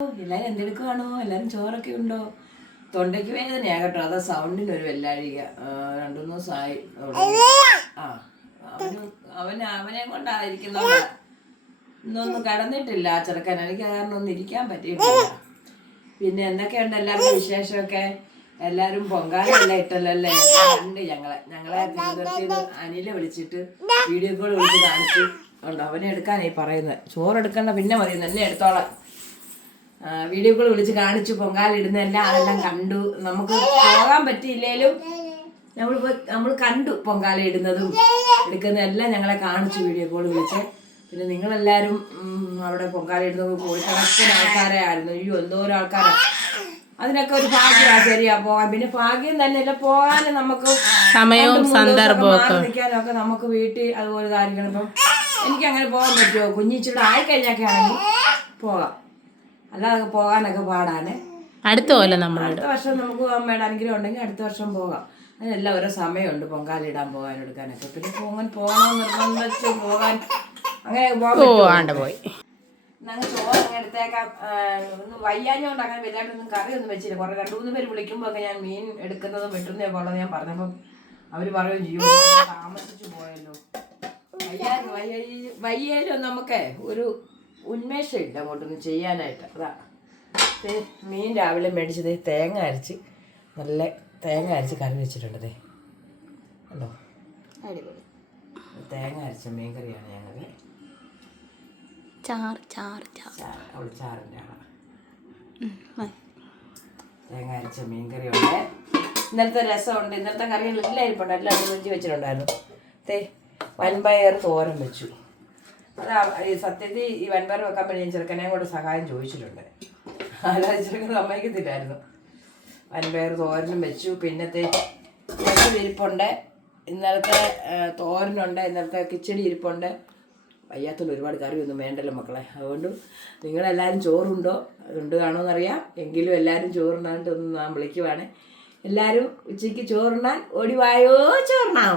എല്ലാവരും എന്തെടുക്കുവാണോ? എല്ലാവരും ചോറൊക്കെ ഉണ്ടോ? തൊണ്ടയ്ക്ക് വേദനയാ കേട്ടോ, അതാ സൗണ്ടിനൊരു വെല്ലാഴിക. 2-3 ദിവസമായി. ആ അവനെ കൊണ്ടായിരിക്കുന്നോണ്ടാ ഇന്നൊന്നും കടന്നിട്ടില്ല ചെറുക്കൻ. എനിക്ക് കാരണം ഒന്നും ഇരിക്കാൻ പറ്റിയിട്ടില്ല. പിന്നെ എന്തൊക്കെയുണ്ട് എല്ലാവർക്കും വിശേഷമൊക്കെ? എല്ലാവരും പൊങ്കാലയെല്ലാം ഇട്ടല്ലോ അല്ലേ? കണ്ട് ഞങ്ങളെ തിരുവനന്തപുരത്ത് അനിലെ വിളിച്ചിട്ട് വീഡിയോ കോൾ വിളിച്ച് കാണിച്ചു. ഉണ്ട് അവനെ എടുക്കാനായി പറയുന്നത്. ചോറെടുക്കണ്ട പിന്നെ മതി, തന്നെ എടുത്തോളാം. വീഡിയോ കോൾ വിളിച്ച് കാണിച്ചു പൊങ്കാല ഇടുന്നതെല്ലാം. അതെല്ലാം കണ്ടു. നമുക്ക് പോകാൻ പറ്റിയില്ലേലും നമ്മൾ കണ്ടു പൊങ്കാല ഇടുന്നതും എടുക്കുന്നതെല്ലാം ഞങ്ങളെ കാണിച്ചു വീഡിയോ കോൾ വിളിച്ച്. പിന്നെ നിങ്ങളെല്ലാവരും അവിടെ പൊങ്കാല ഇടുന്നത് കോടിക്കണക്കിന് ആൾക്കാരെ ആയിരുന്നു. അയ്യോ എന്തോരം ആൾക്കാരാ! അതിനൊക്കെ ഒരു ഭാഗ്യമാണ്. ശരിയാ പോകാൻ. പിന്നെ ഭാഗ്യം തന്നെയല്ല, പോകാനും നമുക്ക് സമയവും സന്ദർഭവും നിൽക്കാനൊക്കെ നമുക്ക് വീട്ടിൽ അതുപോലെ ഇതായിരിക്കണം. ഇപ്പം എനിക്കങ്ങനെ പോകാൻ പറ്റുമോ? കുഞ്ഞിച്ചിട്ട് ആയിക്കഴിഞ്ഞൊക്കെ ആണെങ്കിൽ പോകാം, അല്ലാതെ പോകാനൊക്കെ പാടാണ്. അടുത്ത വർഷം നമുക്ക് പോകാൻ വേണമെങ്കിലും ഉണ്ടെങ്കിൽ അടുത്ത വർഷം പോകാം. അതിനെല്ലാം ഓരോ സമയമുണ്ട് പൊങ്കാല ഇടാൻ പോകാനും എടുക്കാനൊക്കെ. പിന്നെ പോകണമെന്ന് നിർബന്ധിച്ച് പോകാൻ അങ്ങനെ പോയി ഞങ്ങൾ ചോറ് അങ്ങനെ എടുത്തേക്കാം. വയ്യാഞ്ഞോണ്ട് അങ്ങനെ വലുതായിട്ടൊന്നും കറിയൊന്നും വെച്ചില്ല. കുറെ 2-3 പേര് വിളിക്കുമ്പോൾ ഒക്കെ ഞാൻ മീൻ എടുക്കുന്നതും വെട്ടുന്നതൊക്കെ ഉള്ളത് ഞാൻ പറഞ്ഞപ്പം അവർ പറയുകയും ചെയ്യും താമസിച്ചു പോയല്ലോ. വയ്യാലും നമുക്ക് ഒരു ഉന്മേഷം ഇല്ല അങ്ങോട്ടൊന്നും ചെയ്യാനായിട്ട്. അതാ മീൻ രാവിലെ മേടിച്ചത് തേങ്ങ അരച്ച് നല്ല തേങ്ങ അരച്ച് കറി വെച്ചിട്ടുണ്ട്. ഉണ്ടോ? അടിപൊളി തേങ്ങ അരച്ച മീൻ കറിയാണ് ഞങ്ങൾ. അവള് ചാറിൻ്റെ ആളാണ്. തേങ്ങ അരച്ച മീൻ കറിയുണ്ട്. ഇന്നലത്തെ രസമുണ്ട്. ഇന്നലത്തെ കറികളെല്ലാം ഇരിപ്പുണ്ട്. എല്ലാം വെച്ച് വെച്ചിട്ടുണ്ടായിരുന്നു. വൻപയർ തോരൻ വെച്ചു. അതാ സത്യത്തിൽ ഈ വൻപയർ വെക്കാൻ വേണ്ടി ഞാൻ ചെറുക്കനെയും കൂടെ സഹായം ചോദിച്ചിട്ടുണ്ട്. അല്ലാതെ ചെറുക്കൻ സമ്മതിക്കത്തില്ലായിരുന്നു. വൻപയർ തോരനും വെച്ചു. പിന്നത്തെ ഇരിപ്പുണ്ട്. ഇന്നലത്തെ തോരനുണ്ട്. ഇന്നലത്തെ കിച്ചടി ഇരിപ്പുണ്ട്. വയ്യാത്തതുകൊണ്ട് ഒരുപാട് കറിയൊന്നും വേണ്ടല്ലോ മക്കളെ. അതുകൊണ്ട് നിങ്ങളെല്ലാവരും ചോറുണ്ടോ? ഉണ്ട് കാണുമെന്നറിയാം. എങ്കിലും എല്ലാവരും ചോറുണ്ടായിട്ട് ഒന്ന് ഞാൻ വിളിക്കുവാണ്. എല്ലാവരും ഉച്ചയ്ക്ക് ചോറുണ്ണാൻ ഓടിവായോ ചോറുണ്ണാവും.